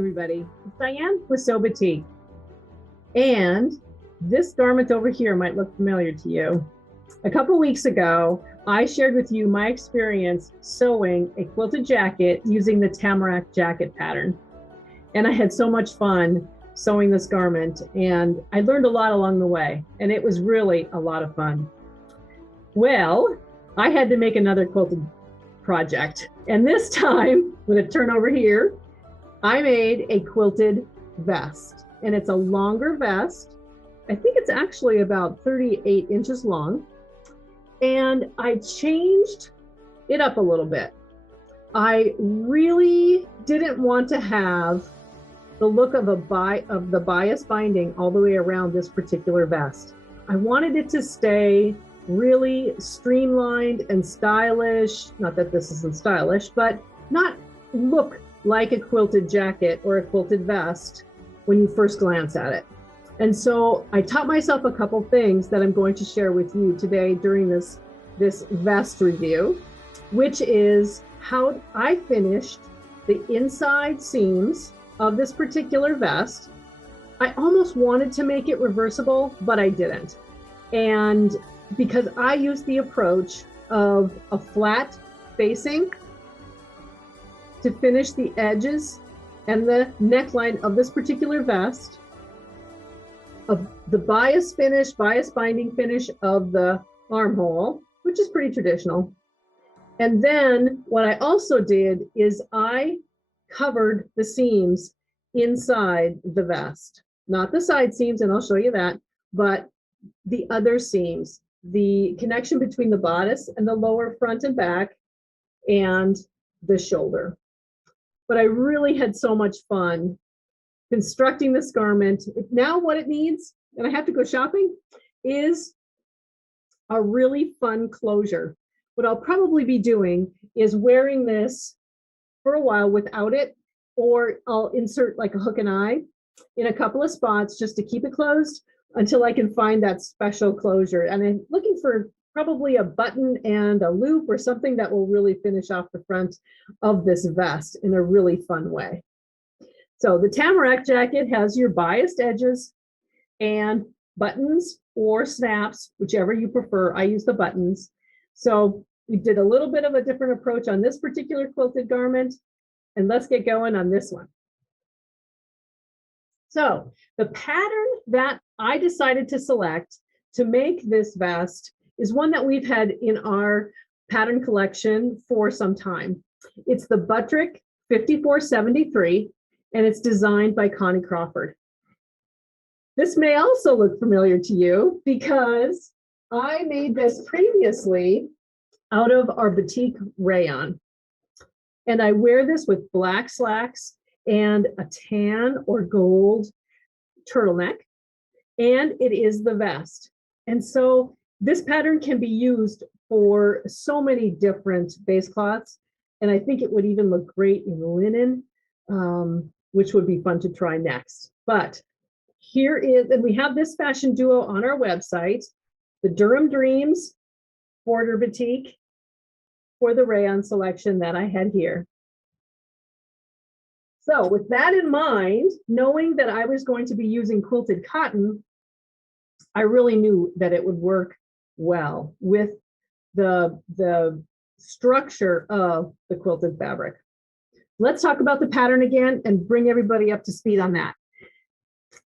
everybody, it's Diane with Batik. And this garment over here might look familiar to you. A couple weeks ago, I shared with you my experience sewing a quilted jacket using the tamarack jacket pattern. And I had so much fun sewing this garment, and I learned a lot along the way, and it was really a lot of fun. Well, I had to make another quilted project, and this time, with a turn over here, I made a quilted vest, and it's a longer vest. I think it's actually about 38 inches long, and I changed it up a little bit. I really didn't want to have the look of the bias binding all the way around this particular vest. I wanted it to stay really streamlined and stylish. Not that this isn't stylish, but not look like a quilted jacket or a quilted vest when you first glance at it. And so I taught myself a couple things that I'm going to share with you today during this vest review, which is how I finished the inside seams of this particular vest. I almost wanted to make it reversible, but I didn't. And because I used the approach of a flat facing to finish the edges and the neckline of this particular vest, of the bias binding finish of the armhole, which is pretty traditional. And then what I also did is I covered the seams inside the vest, not the side seams, and I'll show you that, but the other seams, the connection between the bodice and the lower front and back and the shoulder. But I really had so much fun constructing this garment. Now what it needs, and I have to go shopping, is a really fun closure. What I'll probably be doing is wearing this for a while without it, or I'll insert like a hook and eye in a couple of spots just to keep it closed until I can find that special closure. And I'm looking for probably a button and a loop or something that will really finish off the front of this vest in a really fun way. So the tamarack jacket has your biased edges and buttons or snaps, whichever you prefer. I use the buttons. So we did a little bit of a different approach on this particular quilted garment, and let's get going on this one. So the pattern that I decided to select to make this vest is one that we've had in our pattern collection for some time. It's the Butterick 5473, and it's designed by Connie Crawford. This may also look familiar to you because I made this previously out of our batik rayon. And I wear this with black slacks and a tan or gold turtleneck, and it is the vest. And so this pattern can be used for so many different base cloths, and I think it would even look great in linen, which would be fun to try next. But here is, and we have this fashion duo on our website, the Durham Dreams border batik for the rayon selection that I had here. So with that in mind, knowing that I was going to be using quilted cotton, I really knew that it would work well with the structure of the quilted fabric. Let's talk about the pattern again and bring everybody up to speed on that.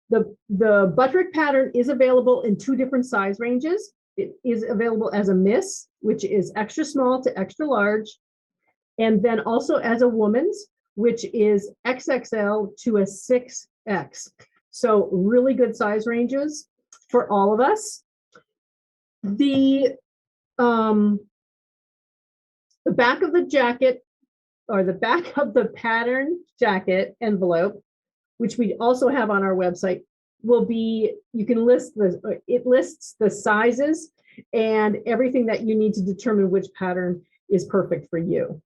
The Butterick pattern is available in two different size ranges. It is available as a miss, which is extra small to extra large, and then also as a woman's, which is XXL to a 6X. So really good size ranges for all of us. The back of the jacket, or the back of the pattern jacket envelope, which we also have on our website, will be, you can list it lists the sizes and everything that you need to determine which pattern is perfect for you.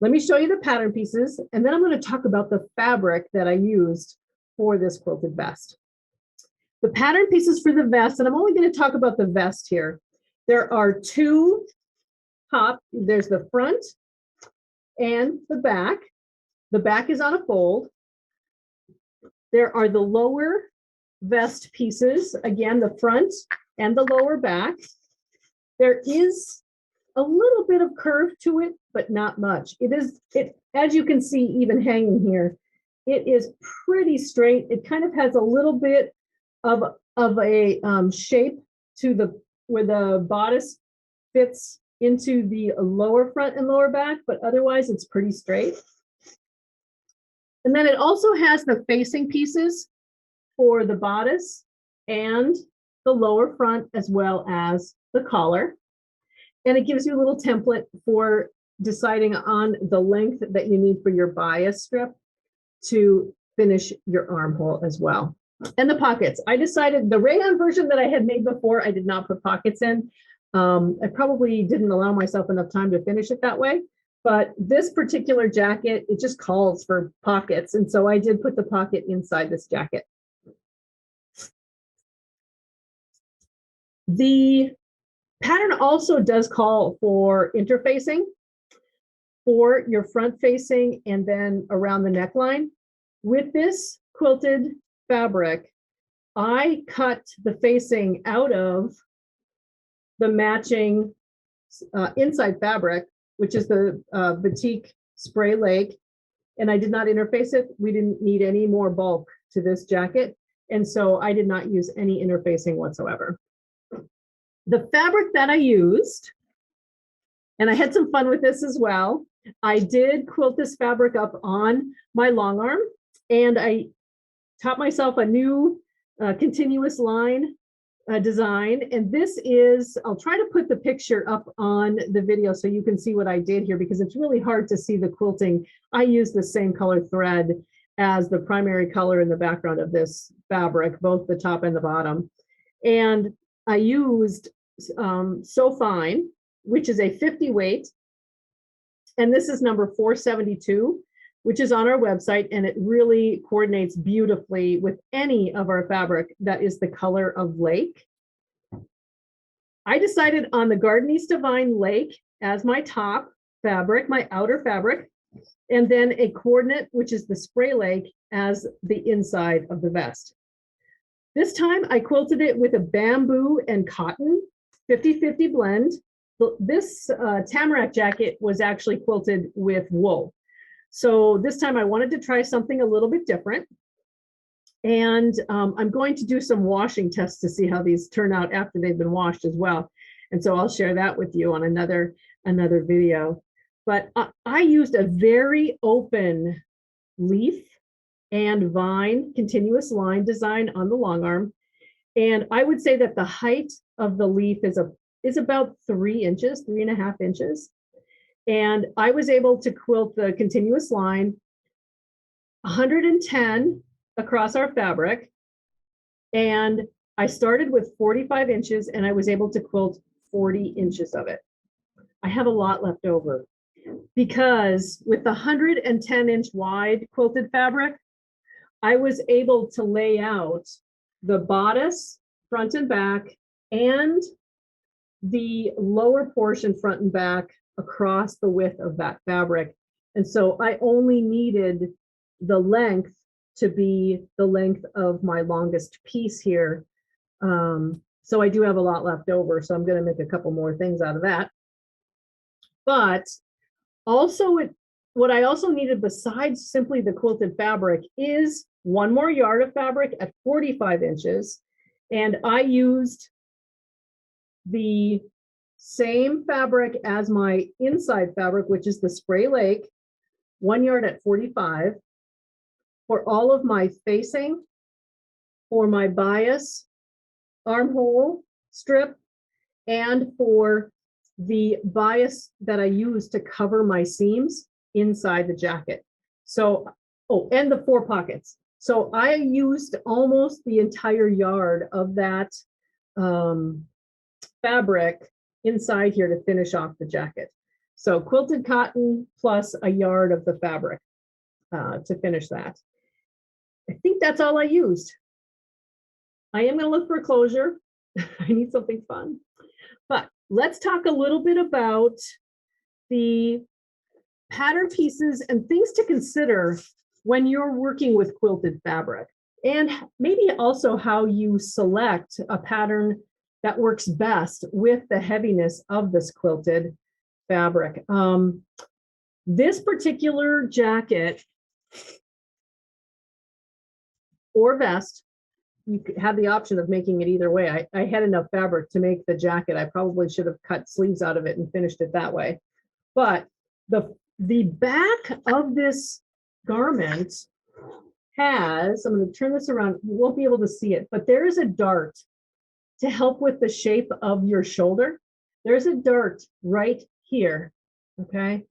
Let me show you the pattern pieces, and then I'm going to talk about the fabric that I used for this quilted vest. The pattern pieces for the vest, and I'm only going to talk about the vest here. There are two there's the front and the back. The back is on a fold, There are the lower vest pieces, again, the front and the lower back. There is a little bit of curve to it, but not much. As you can see, even hanging here, it is pretty straight. It kind of has a little bit of a shape to where the bodice fits into the lower front and lower back, but otherwise it's pretty straight. And then it also has the facing pieces for the bodice and the lower front, as well as the collar. And it gives you a little template for deciding on the length that you need for your bias strip to finish your armhole as well. And the pockets. I decided the rayon version that I had made before, I did not put pockets in. I probably didn't allow myself enough time to finish it that way. But this particular jacket, it just calls for pockets. And so I did put the pocket inside this jacket. The pattern also does call for interfacing for your front facing and then around the neckline. With this quilted fabric, I cut the facing out of the matching inside fabric, which is the batik spray lake, and I did not interface it. We didn't need any more bulk to this jacket, and so I did not use any interfacing whatsoever. The fabric that I used, and I had some fun with this as well, I did quilt this fabric up on my long arm, and I taught myself a new continuous line design. And this is, I'll try to put the picture up on the video so you can see what I did here, because it's really hard to see the quilting. I used the same color thread as the primary color in the background of this fabric, both the top and the bottom. And I used So Fine, which is a 50 weight. And this is number 472, which is on our website, and it really coordinates beautifully with any of our fabric that is the color of lake. I decided on the Gardenista Vine Lake as my top fabric, my outer fabric, and then a coordinate, which is the spray lake, as the inside of the vest. This time I quilted it with a bamboo and cotton 50-50 blend. This tamarack jacket was actually quilted with wool. So this time I wanted to try something a little bit different. And I'm going to do some washing tests to see how these turn out after they've been washed as well. And so I'll share that with you on another video. But I used a very open leaf and vine continuous line design on the long arm. And I would say that the height of the leaf is about 3 inches, 3.5 inches. And I was able to quilt the continuous line 110 across our fabric. And I started with 45 inches and I was able to quilt 40 inches of it. I have a lot left over because with the 110 inch wide quilted fabric, I was able to lay out the bodice, front and back, and the lower portion front and back across the width of that fabric. And so I only needed the length to be the length of my longest piece here. So I do have a lot left over, so I'm going to make a couple more things out of that. But also what I also needed besides simply the quilted fabric is 1 more yard of fabric at 45 inches. And I used the same fabric as my inside fabric, which is the spray lake, 1 yard at 45 for all of my facing, for my bias armhole strip, and for the bias that I use to cover my seams inside the jacket. So, oh, and the 4 pockets. So I used almost the entire yard of that fabric inside here to finish off the jacket. So quilted cotton plus a yard of the fabric to finish that. I think that's all I used. I am going to look for a closure. I need something fun. But let's talk a little bit about the pattern pieces and things to consider when you're working with quilted fabric. and maybe also how you select a pattern that works best with the heaviness of this quilted fabric. This particular jacket or vest, you have the option of making it either way. I had enough fabric to make the jacket. I probably should have cut sleeves out of it and finished it that way. But the back of this garment has, I'm going to turn this around, you won't be able to see it, but there is a dart to help with the shape of your shoulder. There's a dart right here, okay?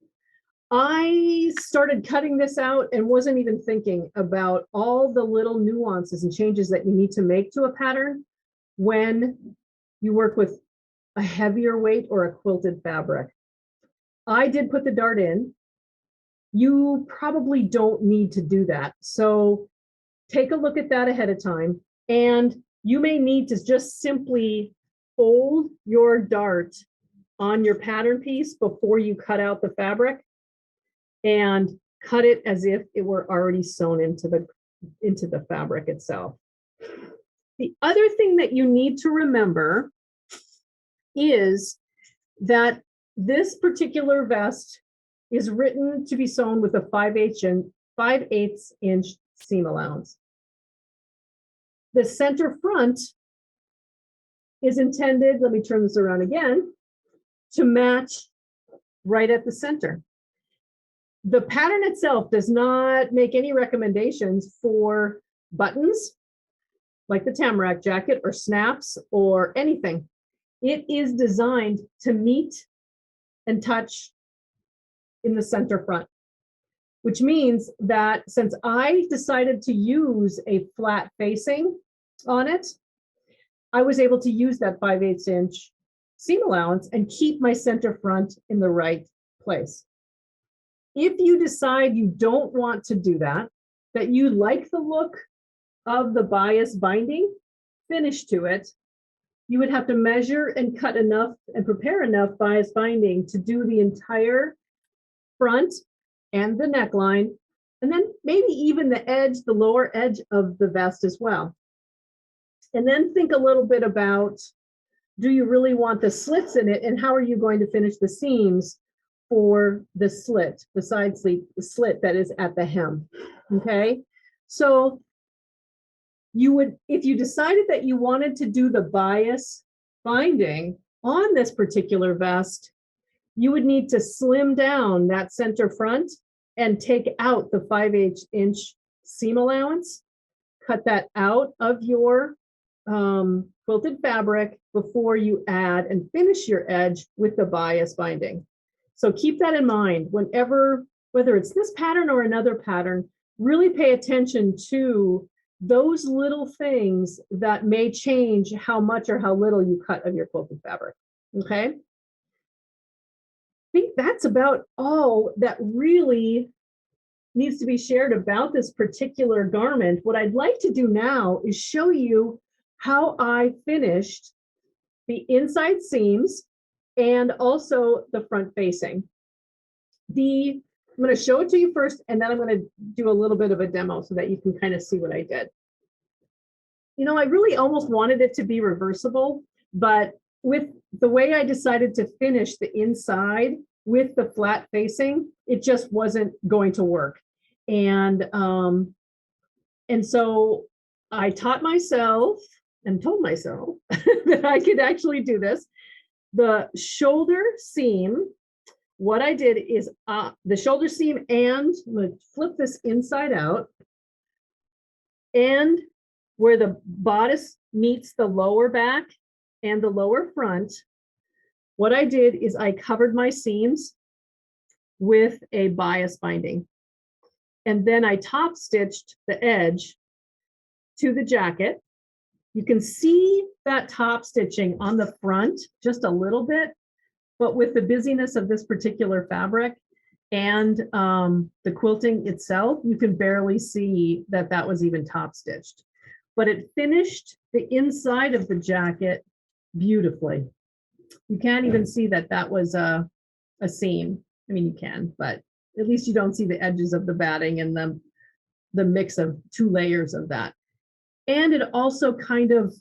I started cutting this out and wasn't even thinking about all the little nuances and changes that you need to make to a pattern when you work with a heavier weight or a quilted fabric. I did put the dart in. You probably don't need to do that. So take a look at that ahead of time. And you may need to just simply fold your dart on your pattern piece before you cut out the fabric and cut it as if it were already sewn into the fabric itself. The other thing that you need to remember is that this particular vest is written to be sewn with a 5/8 inch seam allowance. The center front is intended, let me turn this around again, to match right at the center. The pattern itself does not make any recommendations for buttons, like the tamarack jacket, or snaps, or anything. It is designed to meet and touch in the center front, which means that since I decided to use a flat facing on it, I was able to use that 5/8 inch seam allowance and keep my center front in the right place. If you decide you don't want to do that, that you like the look of the bias binding finish to it, you would have to measure and cut enough and prepare enough bias binding to do the entire front and the neckline, and then maybe even the edge, the lower edge of the vest as well. And then think a little bit about, do you really want the slits in it, and how are you going to finish the seams for the slit, the side slit that is at the hem, okay? So you would, if you decided that you wanted to do the bias binding on this particular vest, you would need to slim down that center front and take out the 5/8 inch seam allowance, cut that out of your quilted fabric before you add and finish your edge with the bias binding. So keep that in mind whenever, whether it's this pattern or another pattern, really pay attention to those little things that may change how much or how little you cut of your quilted fabric, okay? I think that's about all that really needs to be shared about this particular garment. What I'd like to do now is show you how I finished the inside seams and also the front facing. I'm going to show it to you first, and then I'm going to do a little bit of a demo so that you can kind of see what I did. You know, I really almost wanted it to be reversible, but with the way I decided to finish the inside with the flat facing, it just wasn't going to work. And so I taught myself and told myself that I could actually do this. The shoulder seam, what I did is the shoulder seam, and I'm going to flip this inside out, and where the bodice meets the lower back and the lower front, what I did is I covered my seams with a bias binding. And then I top stitched the edge to the jacket. You can see that top stitching on the front just a little bit, but with the busyness of this particular fabric and the quilting itself, you can barely see that that was even top stitched. But it finished the inside of the jacket beautifully. You can't even see that that was a seam. I mean, you can, but at least you don't see the edges of the batting and the mix of two layers of that. And it also kind of,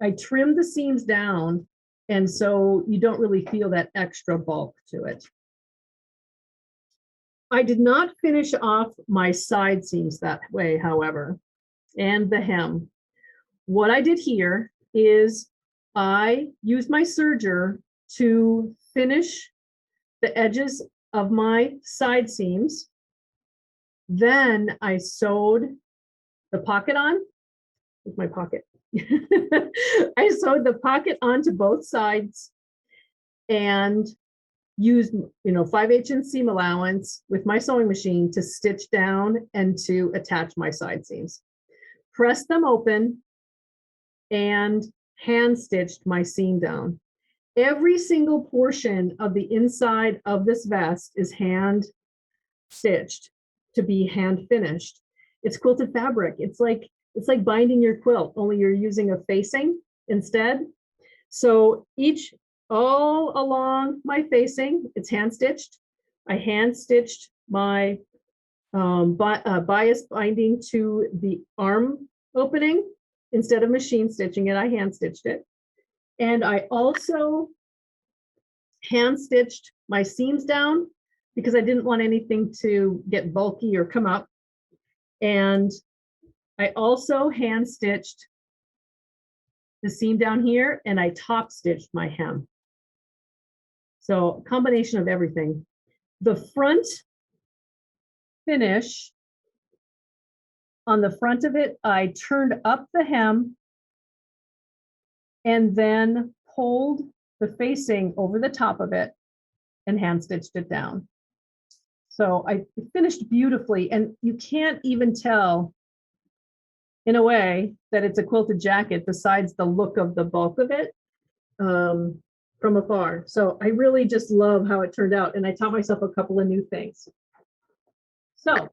I trimmed the seams down, and so you don't really feel that extra bulk to it. I did not finish off my side seams that way, however, and the hem. What I did here is I used my serger to finish the edges of my side seams. Then I sewed the pocket on with my pocket. I sewed the pocket onto both sides and used, 5/8" seam allowance with my sewing machine to stitch down and to attach my side seams. Pressed them open and hand stitched my seam down. Every single portion of the inside of this vest is hand stitched to be hand finished. It's quilted fabric. It's like binding your quilt, only you're using a facing instead. So all along my facing, it's hand stitched. I hand stitched my bias binding to the arm opening. Instead of machine stitching it, I hand stitched it. And I also hand stitched my seams down because I didn't want anything to get bulky or come up. And I also hand stitched the seam down here, and I top stitched my hem. So a combination of everything. The front finish, on the front of it, I turned up the hem and then pulled the facing over the top of it and hand stitched it down. So I finished beautifully, and you can't even tell in a way that it's a quilted jacket besides the look of the bulk of it from afar. So I really just love how it turned out, and I taught myself a couple of new things. So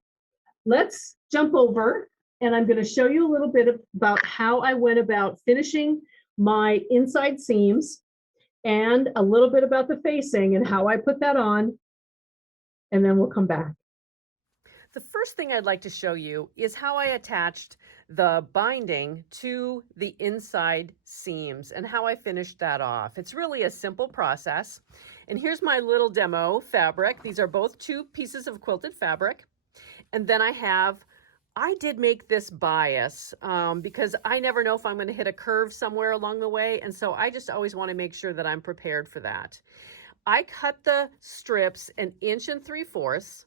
let's jump over, and I'm going to show you a little bit about how I went about finishing my inside seams and a little bit about the facing and how I put that on, and then we'll come back. The first thing I'd like to show you is how I attached the binding to the inside seams and how I finished that off. It's really a simple process. And here's my little demo fabric. These are both 2 pieces of quilted fabric. And then I did make this bias because I never know if I'm going to hit a curve somewhere along the way. And so I just always want to make sure that I'm prepared for that. I cut the strips 1 3/4 inches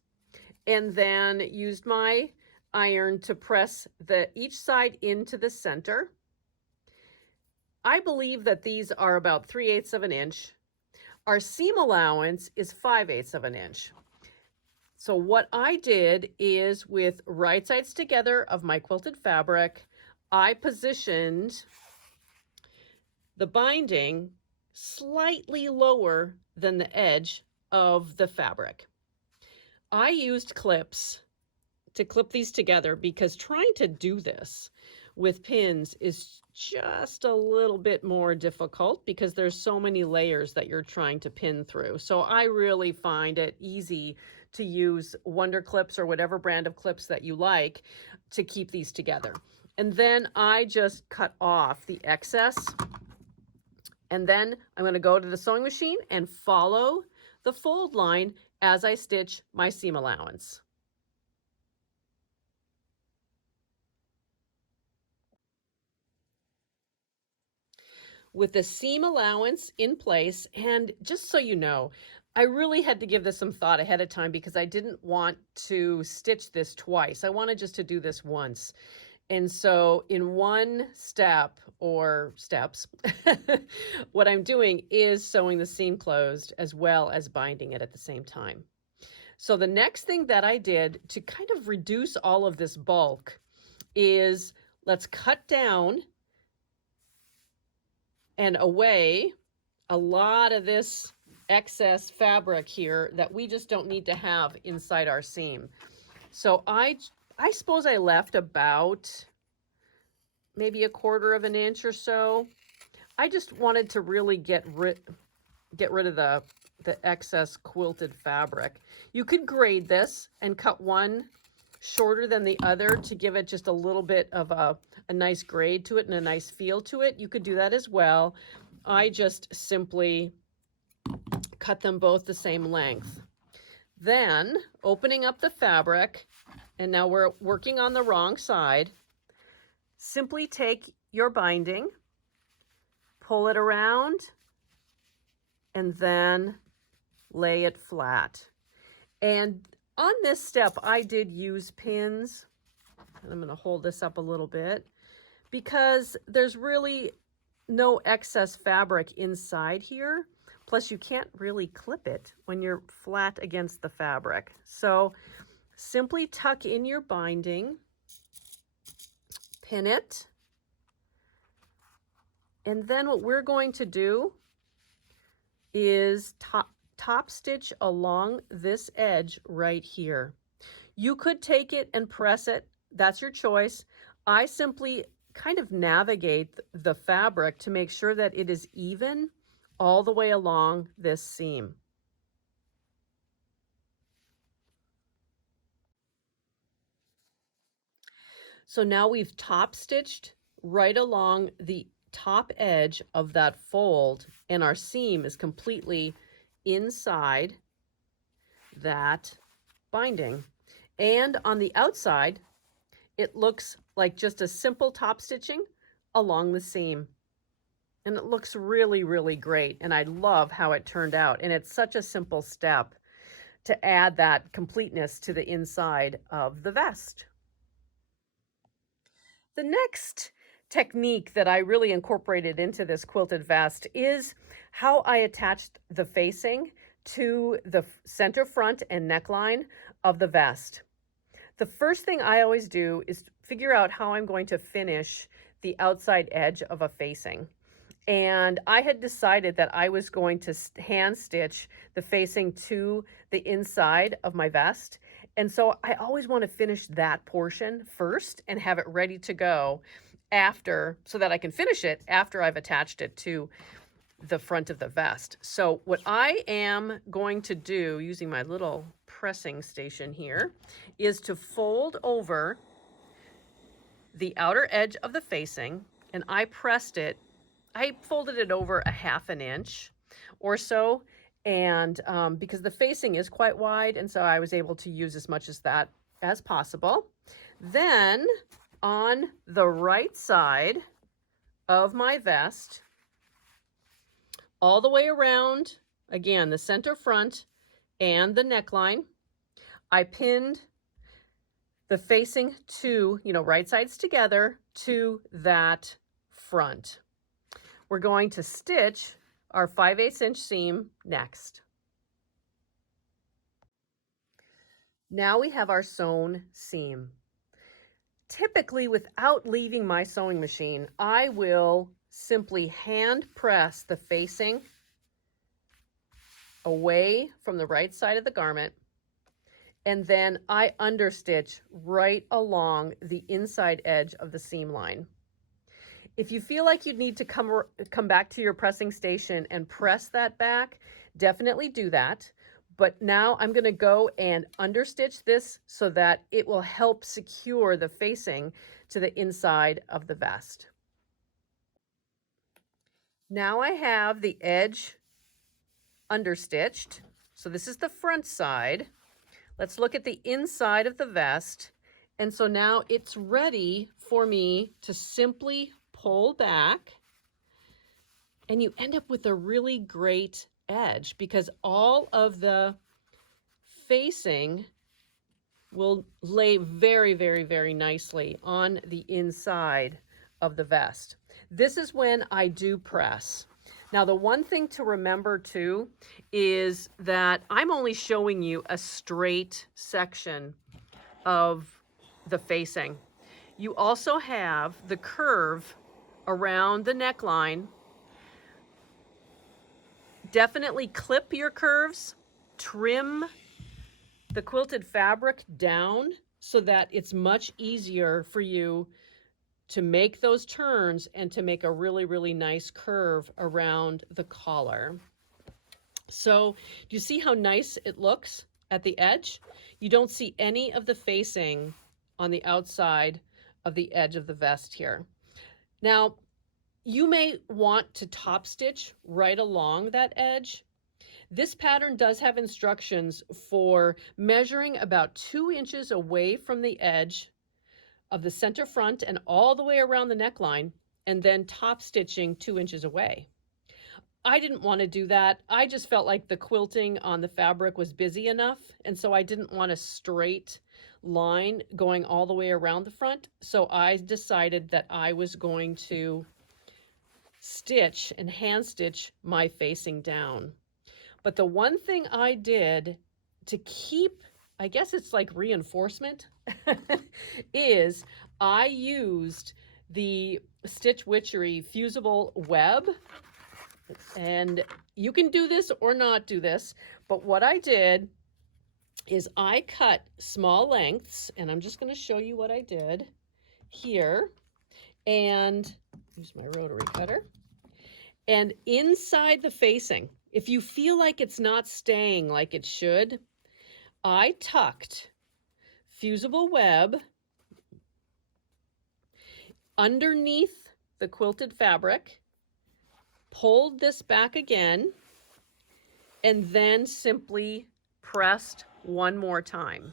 and then used my iron to press each side into the center. I believe that these are about 3/8 of an inch. Our seam allowance is 5/8 of an inch. So what I did is, with right sides together of my quilted fabric, I positioned the binding slightly lower than the edge of the fabric. I used clips to clip these together because trying to do this with pins is just a little bit more difficult because there's so many layers that you're trying to pin through. So I really find it easy to use Wonder clips or whatever brand of clips that you like to keep these together. And then I just cut off the excess. And then I'm going to go to the sewing machine and follow the fold line as I stitch my seam allowance. With the seam allowance in place, and just so you know, I really had to give this some thought ahead of time because I didn't want to stitch this twice. I wanted just to do this once. And so in one step or steps, what I'm doing is sewing the seam closed as well as binding it at the same time. So the next thing that I did to kind of reduce all of this bulk is let's cut down and away a lot of this excess fabric here that we just don't need to have inside our seam. So I suppose I left about maybe 1/4 of an inch or so. I just wanted to really get rid of the excess quilted fabric. You could grade this and cut one shorter than the other to give it just a little bit of a nice grade to it and a nice feel to it, you could do that as well. I just simply cut them both the same length. Then opening up the fabric, and now we're working on the wrong side, simply take your binding, pull it around, and then lay it flat. And on this step, I did use pins, and I'm going to hold this up a little bit because there's really no excess fabric inside here. Plus, you can't really clip it when you're flat against the fabric. So simply tuck in your binding, pin it, and then what we're going to do is top stitch along this edge right here. You could take it and press it. That's your choice. I simply kind of navigate the fabric to make sure that it is even all the way along this seam. So now we've top stitched right along the top edge of that fold, and our seam is completely inside that binding. And on the outside, it looks like just a simple top stitching along the seam. And it looks really, really great. And I love how it turned out. And it's such a simple step to add that completeness to the inside of the vest. The next technique that I really incorporated into this quilted vest is how I attached the facing to the center front and neckline of the vest. The first thing I always do is figure out how I'm going to finish the outside edge of a facing. And I had decided that I was going to hand stitch the facing to the inside of my vest. And so I always want to finish that portion first and have it ready to go after, so that I can finish it after I've attached it to the front of the vest. So what I am going to do using my little pressing station here is to fold over the outer edge of the facing, and I folded it over a ½ inch or so, and because the facing is quite wide, and so I was able to use as much as that as possible. Then on the right side of my vest, all the way around, again, the center front and the neckline, I pinned the facing to, right sides together to that front. We're going to stitch our 5/8 inch seam next. Now we have our sewn seam. Typically, without leaving my sewing machine, I will simply hand press the facing away from the right side of the garment, and then I understitch right along the inside edge of the seam line. If you feel like you need to come back to your pressing station and press that back, definitely do that. But now I'm going to go and understitch this so that it will help secure the facing to the inside of the vest. Now I have the edge understitched. So this is the front side. Let's look at the inside of the vest. And so now it's ready for me to simply pull back, and you end up with a really great edge because all of the facing will lay very, very, very nicely on the inside of the vest. This is when I do press. Now, the one thing to remember too is that I'm only showing you a straight section of the facing. You also have the curve around the neckline. Definitely clip your curves, trim the quilted fabric down so that it's much easier for you to make those turns and to make a really, really nice curve around the collar. So do you see how nice it looks at the edge. You don't see any of the facing on the outside of the edge of the vest here. Now, you may want to top stitch right along that edge. This pattern does have instructions for measuring about 2 inches away from the edge of the center front and all the way around the neckline, and then top stitching 2 inches away. I didn't want to do that. I just felt like the quilting on the fabric was busy enough, and so I didn't want a straight line going all the way around the front. So I decided that I was going to stitch and hand stitch my facing down. But the one thing I did to keep, I guess it's like reinforcement, is I used the Stitch Witchery fusible web. And you can do this or not do this, but what I did is I cut small lengths, and I'm just going to show you what I did here, and use my rotary cutter. And inside the facing, if you feel like it's not staying like it should, I tucked fusible web underneath the quilted fabric, pulled this back again, and then simply pressed one more time.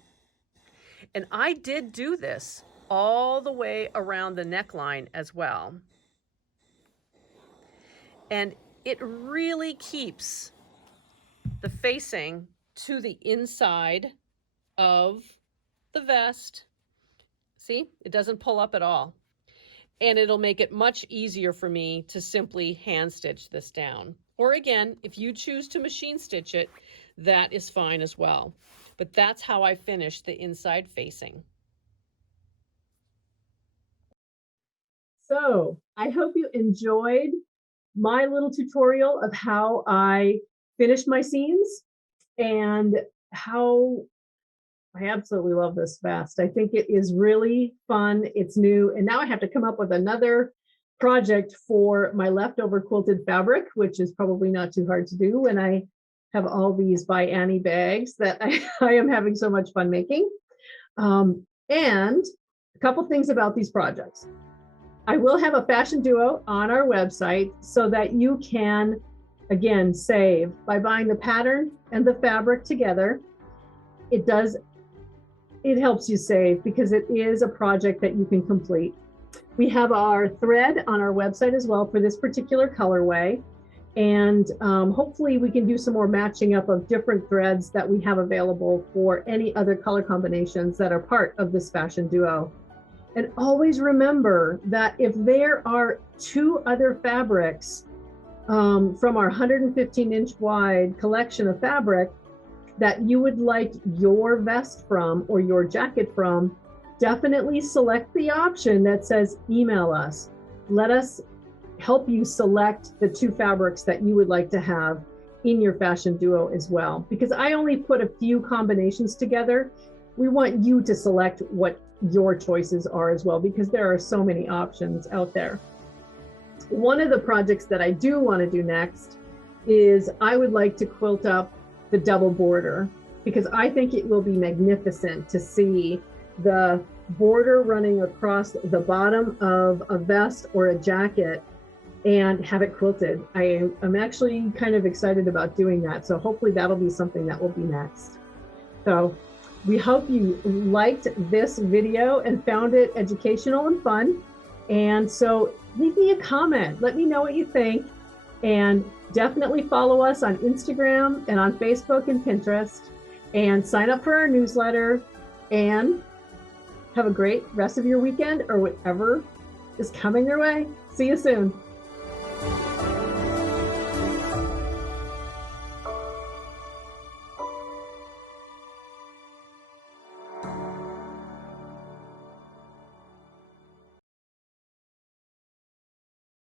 And I did do this all the way around the neckline as well. And it really keeps the facing to the inside of the vest. See, it doesn't pull up at all. And it'll make it much easier for me to simply hand stitch this down. Or again, if you choose to machine stitch it, that is fine as well. But that's how I finished the inside facing. So I hope you enjoyed my little tutorial of how I finished my seams and how I absolutely love this vest. I think it is really fun. It's new. And now I have to come up with another project for my leftover quilted fabric, which is probably not too hard to do when I have all these by Annie bags that I am having so much fun making. And a couple things about these projects. I will have a fashion duo on our website so that you can, again, save by buying the pattern and the fabric together. It helps you save because it is a project that you can complete. We have our thread on our website as well for this particular colorway. And hopefully we can do some more matching up of different threads that we have available for any other color combinations that are part of this fashion duo. And always remember that if there are 2 other fabrics from our 115-inch wide collection of fabric that you would like your vest from or your jacket from, definitely select the option that says email us. Let us help you select the 2 fabrics that you would like to have in your fashion duo as well. Because I only put a few combinations together. We want you to select what your choices are as well, because there are so many options out there. One of the projects that I do want to do next is I would like to quilt up the double border, because I think it will be magnificent to see the border running across the bottom of a vest or a jacket and have it quilted. I am actually kind of excited about doing that. So hopefully that'll be something that will be next. So we hope you liked this video and found it educational and fun. And so leave me a comment. Let me know what you think. And definitely follow us on Instagram and on Facebook and Pinterest. And sign up for our newsletter. And have a great rest of your weekend or whatever is coming your way. See you soon.